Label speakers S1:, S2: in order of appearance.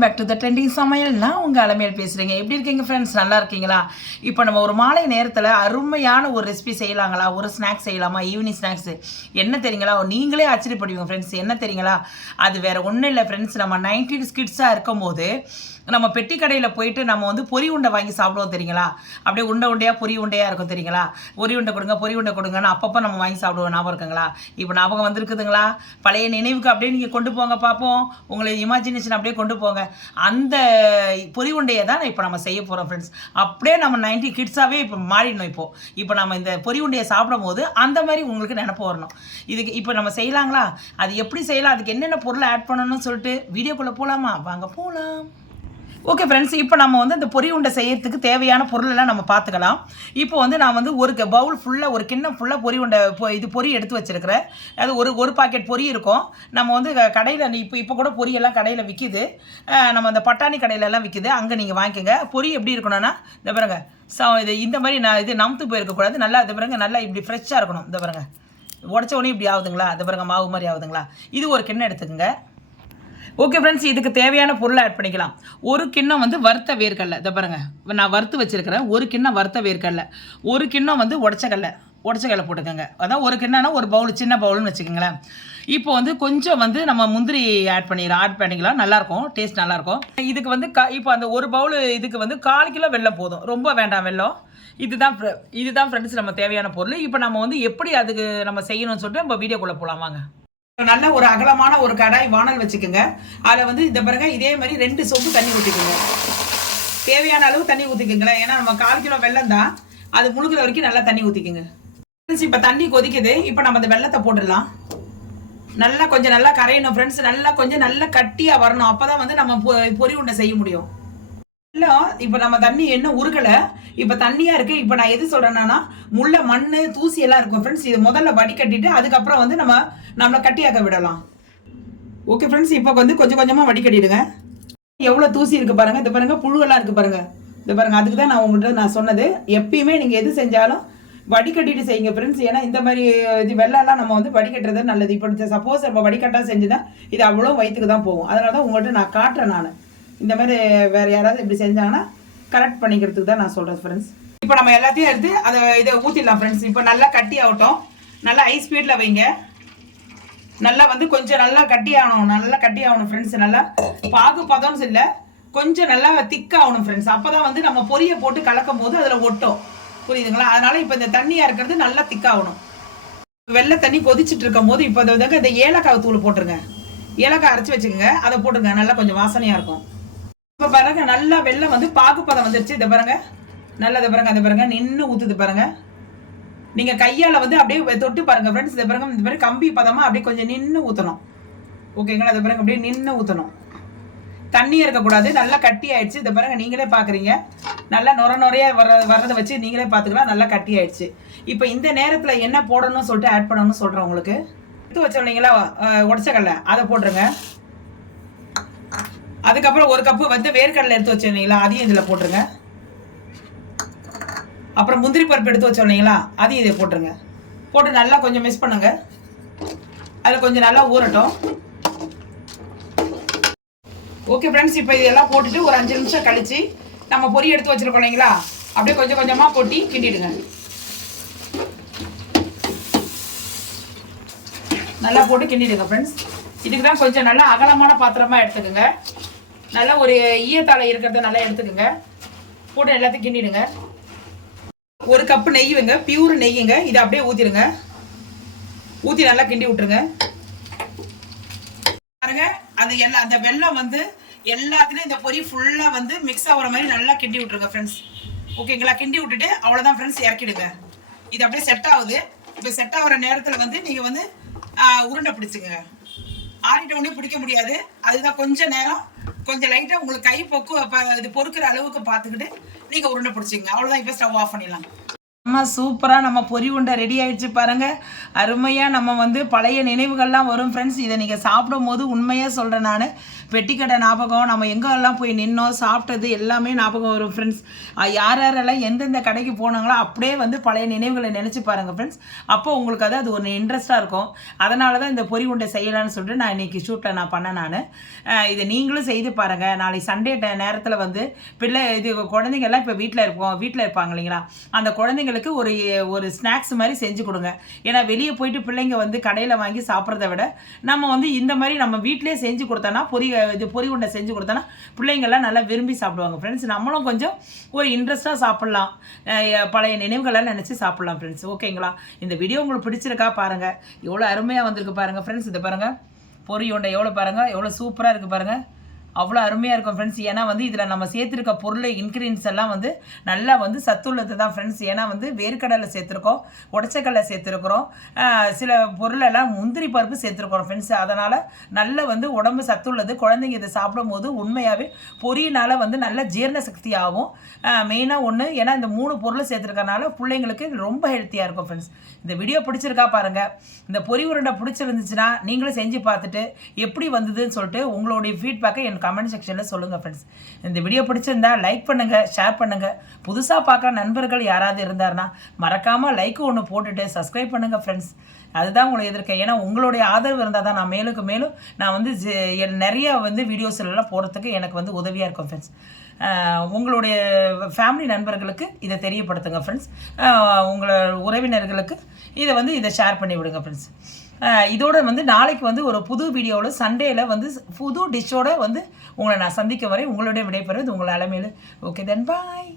S1: Welcome back to the trending சமையல் நான் உங்கள் அலமையல் பேசுகிறீங்க எப்படி இருக்கீங்க ஃப்ரெண்ட்ஸ் நல்லா இருக்கீங்களா? இப்போ நம்ம ஒரு மாலை நேரத்தில் அருமையான ஒரு ரெசிபி செய்யலாங்களா? ஒரு ஸ்நாக்ஸ் செய்யலாமா? ஈவினிங் ஸ்நாக்ஸு என்ன தெரியுங்களா? நீங்களே ஆச்சரியப்படுவீங்க ஃப்ரெண்ட்ஸ் என்ன தெரியுங்களா? அது வேறு ஒன்றும் இல்லை ஃப்ரெண்ட்ஸ் நம்ம நைன்டி கிட்ஸாக இருக்கும்போது நம்ம பெட்டி கடையில் போயிட்டு நம்ம வந்து பொரி உண்டை வாங்கி சாப்பிடுவோம் தெரியுங்களா? அப்படியே உண்டை உண்டையாக பொறி உண்டையாக இருக்கும் தெரியுங்களா? பொறி உண்டை கொடுங்க பொறி உண்டை கொடுங்கன்னு அப்பப்போ நம்ம வாங்கி சாப்பிடுவோம் ஞாபகம் இருக்குங்களா? இப்போ ஞாபகம் வந்திருக்குதுங்களா? பழைய நினைவுக்கு அப்படியே நீங்கள் கொண்டு போங்க பார்ப்போம் உங்களை இமேஜினேஷன் அப்படியே கொண்டு போங்க. அந்த பொறி உண்டையை தான் இப்போ நம்ம செய்ய போகிறோம் ஃப்ரெண்ட்ஸ் அப்படியே நம்ம நைன்டி கிட்ஸாகவே இப்போ மாறிடணும் இப்போ. இப்போ நம்ம இந்த பொறி உண்டையை சாப்பிடும் போது அந்த மாதிரி உங்களுக்கு நினப்பு வரணும். இதுக்கு இப்போ நம்ம செய்யலாங்களா? அது எப்படி செய்யலாம்? அதுக்கு என்னென்ன பொருளை ஆட் பண்ணணும்னு சொல்லிட்டு வீடியோக்குள்ளே போகலாமா வாங்க போகலாம் ஓகே ஃப்ரெண்ட்ஸ் இப்போ நம்ம வந்து இந்த பொரி உண்டை செய்யறதுக்கு தேவையான பொருளெல்லாம் நம்ம பார்த்துக்கலாம். இப்போ வந்து நான் வந்து ஒரு பவுல் ஃபுல்லாக ஒரு கிண்ணம் ஃபுல்லாக பொரி உண்டை பொ- இது பொரி எடுத்து வச்சுருக்கிறேன். அது ஒரு ஒரு பாக்கெட் பொரி இருக்கும். நம்ம வந்து கடையில் இப்போ இப்போ கூட பொரியெல்லாம் கடையில் விற்கிது நம்ம அந்த பட்டாணி கடையிலெல்லாம் விற்கிது அங்கே நீங்கள் வாங்கிக்கோங்க. பொரி எப்படி இருக்கணும்னா இந்த பாருங்க ச இது இந்த மாதிரி நான் இது நமுத்து போயிருக்கக்கூடாது நல்லா இது பாருங்க நல்லா இப்படி ஃப்ரெஷ்ஷாக இருக்கணும். இந்த பாருங்க. உடச்ச உடனே இப்படி ஆகுதுங்களா? இந்த பாருங்க மாவு மாதிரி ஆகுதுங்களா? இது ஒரு கிண்ணம் எடுத்துக்கோங்க. ஓகே ஃப்ரெண்ட்ஸ் இதுக்கு தேவையான பொருளை ஆட் பண்ணிக்கலாம். ஒரு கிண்ணம் வந்து வறுத்த வேர்க்கடலை. இதை பாருங்கள் நான் வறுத்து வச்சுருக்கிறேன். ஒரு கிண்ணம் வறுத்த வேர்க்கடலை. ஒரு கிண்ணம் வந்து உடச்சக்கடலை. உடச்சக்கடலை போட்டுக்கோங்க. அதான் ஒரு கிண்ணம்னா ஒரு பவுல் சின்ன பவுல்னு வச்சுக்கோங்களேன். இப்போ வந்து கொஞ்சம் வந்து நம்ம முந்திரி ஆட் பண்ணிடலாம் ஆட் பண்ணிக்கலாம். நல்லாயிருக்கும் டேஸ்ட் நல்லாயிருக்கும் இதுக்கு வந்து க இப்போ அந்த ஒரு பவுல் இதுக்கு வந்து கால் கிலோ வெள்ளம் போதும். ரொம்ப வேண்டாம் வெள்ளம் இதுதான் இதுதான் ஃப்ரெண்ட்ஸ் நம்ம தேவையான பொருள். இப்போ நம்ம வந்து எப்படி அதுக்கு நம்ம செய்யணும்னு சொல்லிட்டு நம்ம வீடியோக்குள்ளே போகலாம் வாங்க. நல்ல ஒரு அகலமான ஒரு கடாய் வானல் வச்சுக்கோங்க. அதில் வந்து இந்த பிறகு இதே மாதிரி ரெண்டு சொம்பு தண்ணி ஊற்றிக்கோங்க தேவையான அளவு தண்ணி ஊற்றிக்கோங்களேன் ஏன்னா நம்ம கால் கிலோ வெள்ளம் தான். அது முழுகிற வரைக்கும் நல்லா தண்ணி ஊற்றிக்கோங்க இப்போ தண்ணி கொதிக்குது. இப்போ நம்ம அந்த வெள்ளத்தை போட்டுடலாம். நல்லா கொஞ்சம் நல்லா கரையணும் ஃப்ரெண்ட்ஸ் நல்லா கொஞ்சம் நல்லா கட்டியாக வரணும். அப்போ தான் வந்து நம்ம பொ- பொரி உண்டை செய்ய முடியும். இப்போ நம்ம தண்ணி என்ன உருகலை? இப்போ தண்ணியாக இருக்கு. இப்போ நான் எது சொல்கிறேன்னா முள்ள மண் தூசி எல்லாம் இருக்கும் ஃப்ரெண்ட்ஸ் இது முதல்ல வடிகட்டிட்டு அதுக்கப்புறம் வந்து நம்ம நம்மளை கட்டியாக்க விடலாம். ஓகே ஃப்ரெண்ட்ஸ் இப்போ வந்து கொஞ்சம் கொஞ்சமாக வடிகட்டிடுங்க எவ்வளோ தூசி இருக்கு பாருங்க. இது பாருங்க புழுவெல்லாம் இருக்கு பாருங்க. இது பாருங்க அதுக்கு தான் நான் உங்கள்கிட்ட நான் சொன்னது. எப்பயுமே நீங்கள் எது செஞ்சாலும் வடிகட்டிட்டு செய்யுங்க ஃப்ரெண்ட்ஸ் ஏன்னா இந்த மாதிரி இது வெள்ளம்லாம் நம்ம வந்து வடிகட்டுறது நல்லது. இப்போ சப்போஸ் நம்ம வடிகட்டா செஞ்சுதான் இது அவ்வளோ வயிற்றுக்கு தான் போகும். அதனால தான் உங்கள்கிட்ட நான் காட்டுறேன் நான். இந்த மாதிரி வேற யாராவது இப்படி செஞ்சாங்கன்னா கரெக்ட் பண்ணிக்கிறதுக்கு தான் நான் சொல்கிறேன் ஃப்ரெண்ட்ஸ் இப்போ நம்ம எல்லாத்தையும் எடுத்து அதை இதை ஊற்றிடலாம் ஃப்ரெண்ட்ஸ் இப்போ நல்லா கட்டி ஆகட்டும். நல்லா ஹை ஸ்பீடில் வைங்க. நல்லா வந்து கொஞ்சம் நல்லா கட்டி ஆகணும். நல்லா கட்டி ஆகணும் ஃப்ரெண்ட்ஸ் நல்லா பாகு பதம்னு இல்லை கொஞ்சம் நல்லா திக்காகணும் ஃப்ரெண்ட்ஸ் அப்போ தான் வந்து நம்ம பொரியை போட்டு கலக்கும் போது அதில் ஒட்டும். புரியுதுங்களா? அதனால் இப்போ இந்த தண்ணியாக இருக்கிறது நல்லா திக்காகணும் வெள்ளை தண்ணி கொதிச்சுட்டு இருக்கும் போது இப்போ இந்த இந்த ஏலக்காய் தூள் போட்டுருங்க. ஏலக்காய் அரைச்சி வச்சுக்கோங்க. அதை போட்டுருங்க. நல்லா கொஞ்சம் வாசனையாக இருக்கும். இப்போ பாருங்க நல்லா வெள்ளம் வந்து பாகுப்பதம் வந்துருச்சு. இதை பாருங்க. நல்லா இதை பாருங்க அதை பாருங்க. நின்று ஊத்துது பாருங்க. நீங்க கையால வந்து அப்படியே தொட்டு பாருங்க ஃப்ரெண்ட்ஸ் இதை பாருங்க இந்த மாதிரி கம்பி பதமா அப்படியே கொஞ்சம் நின்று ஊத்தணும். ஓகேங்களா இதை பாருங்க அப்படியே நின்று ஊத்தணும். தண்ணி இருக்கக்கூடாது. நல்லா கட்டி ஆயிடுச்சு. இதை பாருங்க நீங்களே பாக்குறீங்க. நல்லா நுர நுறைய வர வர்றதை வச்சு நீங்களே பார்த்துக்கலாம் நல்லா கட்டி ஆயிடுச்சு. இப்போ இந்த நேரத்துல என்ன போடணும்னு சொல்லிட்டு ஆட் பண்ணணும்னு சொல்றேன் உங்களுக்கு. எடுத்து வச்சோன்னீங்களா உடச்சக்கல்ல அதை போட்டுருங்க. அதுக்கப்புறம் ஒரு கப்பு வந்து வேர்க்கடலை எடுத்து வச்சிருந்தீங்களா அதையும் இதில் போட்டுருங்க. அப்புறம் முந்திரி பருப்பு எடுத்து வச்சோன்னீங்களா அதையும் இதை போட்டுருங்க. போட்டு நல்லா கொஞ்சம் மிஸ் பண்ணுங்க. அதில் கொஞ்சம் நல்லா ஊறட்டும். ஓகே ஃப்ரெண்ட்ஸ் இப்போ இதெல்லாம் போட்டுட்டு ஒரு அஞ்சு நிமிஷம் கழித்து நம்ம பொறி எடுத்து வச்சிருக்கோம் இல்லைங்களா? அப்படியே கொஞ்சம் கொஞ்சமாக கொட்டி கிண்டிடுங்க. நல்லா போட்டு கிண்டிடுங்க ஃப்ரெண்ட்ஸ் இதுக்கு தான் கொஞ்சம் நல்லா அகலமான பாத்திரமாக எடுத்துக்கோங்க. நல்லா ஒரு ஈயத்தாழை இருக்கிறத நல்லா எடுத்துக்கோங்க. போட்டு எல்லாத்தையும் கிண்டிடுங்க. ஒரு கப்பு நெய் வைங்க பியூர் நெய்யுங்க. இதை அப்படியே ஊற்றிடுங்க ஊற்றி நல்லா கிண்டி விட்டுருங்க. பாருங்க அது எல்லா அந்த வெல்லம் வந்து எல்லாத்துலேயும் இந்த பொரி ஃபுல்லாக வந்து மிக்ஸ் ஆகிற மாதிரி நல்லா கிண்டி விட்டுருங்க ஃப்ரெண்ட்ஸ் ஓகேங்களா? கிண்டி விட்டுட்டு அவ்வளோதான் ஃப்ரெண்ட்ஸ் இறக்கிடுங்க. இது அப்படியே செட் ஆகுது. இப்போ செட் ஆகிற நேரத்தில் வந்து நீங்கள் வந்து உருண்டை பிடிச்சிங்க ஆறிட்ட உடனே பிடிக்க முடியாது. அதுதான் கொஞ்சம் நேரம் கொஞ்சம் லைட்டா உங்களுக்கு கை பொக்கு இது பொறுக்கிற அளவுக்கு பார்த்துக்கிட்டு நீங்க உருண்டை பிடிச்சிங்க அவ்வளவுதான் இப்போ ஸ்டவ் ஆஃப் பண்ணிடலாம். அம்மா சூப்பராக நம்ம பொரி உண்டை ரெடி ஆயிடுச்சு பாருங்கள் அருமையாக நம்ம வந்து பழைய நினைவுகள்லாம் வரும் ஃப்ரெண்ட்ஸ் இதை நீங்கள் சாப்பிடும் போது உண்மையாக சொல்கிறேன் நான். பெட்டிக்கடை ஞாபகம் நம்ம எங்கெல்லாம் போய் நின்னோம் சாப்பிட்டது எல்லாமே ஞாபகம் வரும் ஃப்ரெண்ட்ஸ் யார் யாரெல்லாம் எந்தெந்த கடைக்கு போனாங்களோ அப்படியே வந்து பழைய நினைவுகளை நினச்சி பாருங்கள் ஃப்ரெண்ட்ஸ் அப்போ உங்களுக்கு அது அது ஒரு இன்ட்ரெஸ்ட்டாக இருக்கும். அதனால தான் இந்த பொரி உண்டை செய்யலான்னு சொல்லிட்டு நான் இன்னைக்கு ஷூட்டில் நான் பண்ணேன் நான். இதை நீங்களும் செய்து பாருங்கள் நாளைக்கு சண்டே நேரத்தில் வந்து பிள்ளை இது குழந்தைங்க எல்லாம் இப்போ வீட்டில் இருப்போம். வீட்டில் இருப்பாங்க இல்லைங்களா? அந்த குழந்தைங்களுக்கு ஒரு ஒரு ஸ்நாக்ஸ் மாதிரி செஞ்சு கொடுங்க. ஏன்னா வெளியே போயிட்டு பிள்ளைங்க வந்து கடையில் வாங்கி சாப்பிட்றத விட நம்ம வந்து இந்த மாதிரி நம்ம வீட்டிலேயே செஞ்சு கொடுத்தோன்னா பொரி இது பொரி உண்டை செஞ்சு கொடுத்தோன்னா பிள்ளைங்கள்லாம் நல்லா விரும்பி சாப்பிடுவாங்க ஃப்ரெண்ட்ஸ் நம்மளும் கொஞ்சம் ஒரு இன்ட்ரெஸ்ட்டாக சாப்பிட்லாம். பழைய நினைவுகளெல்லாம் நினச்சி சாப்பிட்லாம் ஃப்ரெண்ட்ஸ் ஓகேங்களா? இந்த வீடியோ உங்களுக்கு பிடிச்சிருக்கா பாருங்கள் எவ்வளோ அருமையாக வந்திருக்கு பாருங்கள் ஃப்ரெண்ட்ஸ் இதை பாருங்கள் பொரி உண்டை எவ்வளோ பாருங்கள் எவ்வளோ சூப்பராக இருக்குது பாருங்கள் அவ்வளோ அருமையாக இருக்கும் ஃப்ரெண்ட்ஸ் ஏன்னா வந்து இதில் நம்ம சேர்த்துருக்க பொருள் இன்க்ரீடியன்ஸ் எல்லாம் வந்து நல்லா வந்து சத்துள்ளது தான் ஃப்ரெண்ட்ஸ் ஏன்னா வந்து வேர்க்கடலை சேர்த்துருக்கோம் உடச்சக்கடலை சேர்த்துருக்குறோம் சில பொருளெல்லாம் முந்திரி பருப்பு சேர்த்துருக்குறோம் ஃப்ரெண்ட்ஸ் அதனால் நல்ல வந்து உடம்பு சத்துள்ளது. குழந்தைங்க இதை சாப்பிடும்போது உண்மையாகவே பொரியினால் வந்து நல்ல ஜீரண சக்தி ஆகும். மெயினாக ஒன்று ஏன்னா இந்த மூணு பொருளை சேர்த்துருக்கனால பிள்ளைங்களுக்கு ரொம்ப ஹெல்த்தியாக இருக்கும் ஃப்ரெண்ட்ஸ் இந்த வீடியோ பிடிச்சிருக்கா பாருங்கள் இந்த பொரி உருண்டை பிடிச்சிருந்துச்சுன்னா நீங்களும் செஞ்சு பார்த்துட்டு எப்படி வந்ததுன்னு சொல்லிட்டு உங்களுடைய ஃபீட்பேக்கை என் கமெண்ட் செக்ஷனில் சொல்லுங்கள் ஃப்ரெண்ட்ஸ் இந்த வீடியோ பிடிச்சிருந்தா லைக் பண்ணுங்கள் ஷேர் பண்ணுங்கள் புதுசாக பார்க்குற நண்பர்கள் யாராவது இருந்தாருன்னா மறக்காமல் லைக்கு ஒன்று போட்டுட்டு சப்ஸ்கிரைப் பண்ணுங்கள் ஃப்ரெண்ட்ஸ் அதுதான் உங்களை எதிர்க்க. ஏன்னா உங்களுடைய ஆதரவு இருந்தால் தான் நான் மேலுக்கு மேலும் நான் வந்து ஜெ நிறைய வந்து வீடியோஸ்லாம் போகிறதுக்கு எனக்கு வந்து உதவியாக இருக்கும் ஃப்ரெண்ட்ஸ் உங்களுடைய ஃபேமிலி நண்பர்களுக்கு இதை தெரியப்படுத்துங்க ஃப்ரெண்ட்ஸ் உங்களோட உறவினர்களுக்கு இதை வந்து இதை ஷேர் பண்ணி விடுங்க ஃப்ரெண்ட்ஸ் இதோட வந்து நாளைக்கு வந்து ஒரு புது வீடியோவில் சண்டேல வந்து புது டிஷ்ஷோட வந்து உங்களை நான் சந்திக்க வரை உங்களுடைய விடைபெறுவது உங்கள் அலமையில் ஓகே தென் பாய்